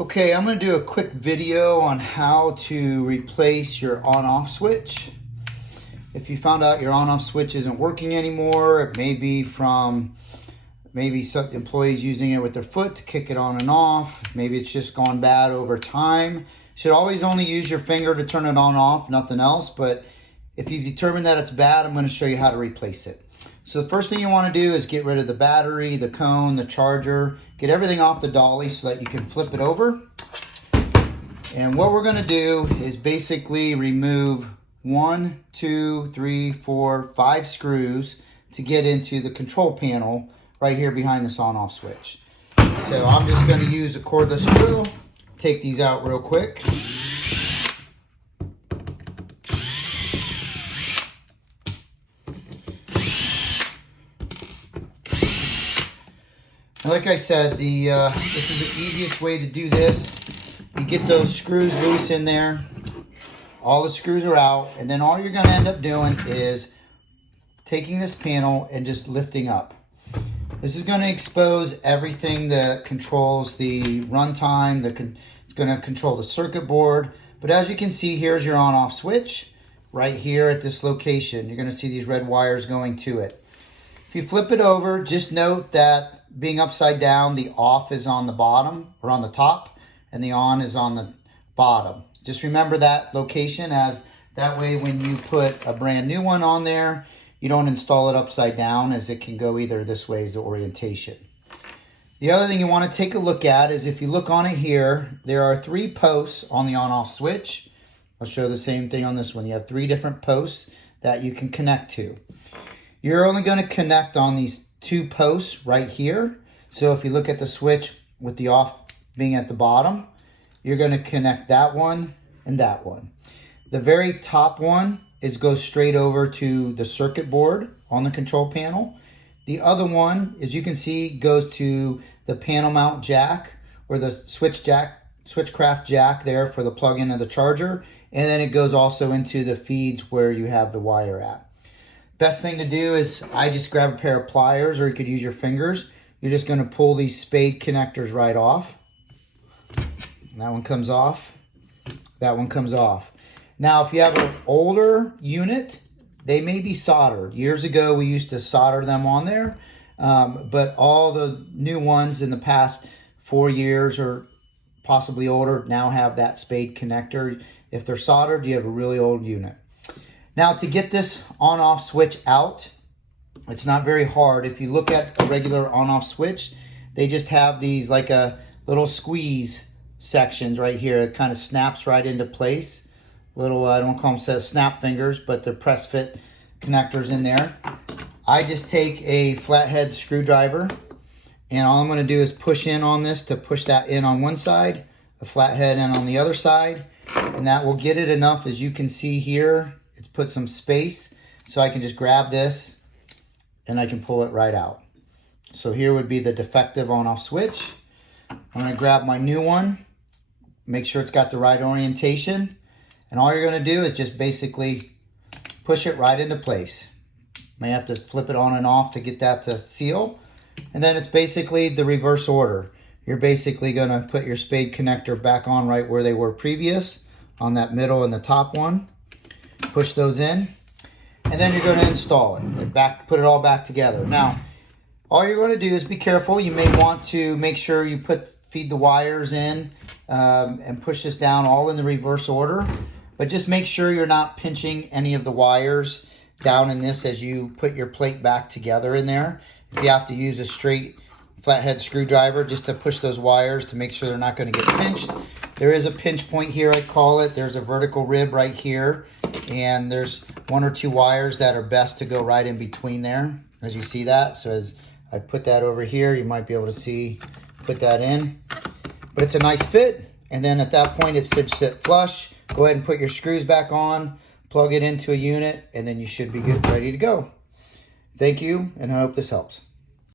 Okay, I'm going to do a quick video on how to replace your on-off switch. If you found out your on-off switch isn't working anymore, it may be from some employees using it with their foot to kick it on and off. Maybe it's just gone bad over time. You should always only use your finger to turn it on off, nothing else. But if you determine that it's bad, I'm going to show you how to replace it. So the first thing you want to do is get rid of the battery, the cone, the charger, get everything off the dolly so that you can flip it over. And what we're going to do is basically remove 1, 2, 3, 4, 5 screws to get into the control panel right here behind this on-off switch. So I'm just going to use a cordless drill, take these out real quick. And like I said, this is the easiest way to do this. You get those screws loose in there. All the screws are out. And then all you're going to end up doing is taking this panel and just lifting up. This is going to expose everything that controls the runtime. It's going to control the circuit board. But as you can see, here's your on-off switch right here at this location. You're going to see these red wires going to it. If you flip it over, just note that being upside down, the off is on the bottom or on the top and the on is on the bottom. Just remember that location, as that way when you put a brand new one on there, you don't install it upside down, as it can go either this way as the orientation. The other thing you want to take a look at is, if you look on it here, there are 3 posts on the on-off switch. I'll show the same thing on this one. You have 3 different posts that you can connect to. You're only going to connect on these 2 posts right here. So if you look at the switch with the off being at the bottom, you're going to connect that one and that one. The very top one goes straight over to the circuit board on the control panel. The other one, as you can see, goes to the panel mount jack, or the switchcraft jack there for the plug-in of the charger. And then it goes also into the feeds where you have the wire at. Best thing to do is, I just grab a pair of pliers, or you could use your fingers. You're just going to pull these spade connectors right off. And that one comes off. That one comes off. Now, if you have an older unit, they may be soldered. Years ago, we used to solder them on there. But all the new ones in the past 4 years or possibly older now have that spade connector. If they're soldered, you have a really old unit. Now, to get this on-off switch out, it's not very hard. If you look at a regular on-off switch, they just have these like a little squeeze sections right here. It kind of snaps right into place. Little, I don't call them snap fingers, but they're press fit connectors in there. I just take a flathead screwdriver, and all I'm going to do is push in on this to push that in on one side, a flathead in on the other side, and that will get it enough, as you can see here. It's put some space, so I can just grab this and I can pull it right out. So here would be the defective on-off switch. I'm going to grab my new one, make sure it's got the right orientation, and all you're going to do is just basically push it right into place. May have to flip it on and off to get that to seal. And then it's basically the reverse order. You're basically going to put your spade connector back on right where they were previous, on that middle and the top one. Push those in, and then you're going to install it. Put it all back together. Now, all you're going to do is be careful. You may want to make sure you feed the wires in and push this down all in the reverse order. But just make sure you're not pinching any of the wires down in this as you put your plate back together in there. If you have to use a straight flathead screwdriver just to push those wires to make sure they're not going to get pinched. There is a pinch point here, I call it. There's a vertical rib right here, and there's 1 or 2 wires that are best to go right in between there, as you see that. So as I put that over here, you might be able to see, put that in. But it's a nice fit, and then at that point it should sit flush. Go ahead and put your screws back on, plug it into a unit, and then you should be good, ready to go. Thank you, and I hope this helps.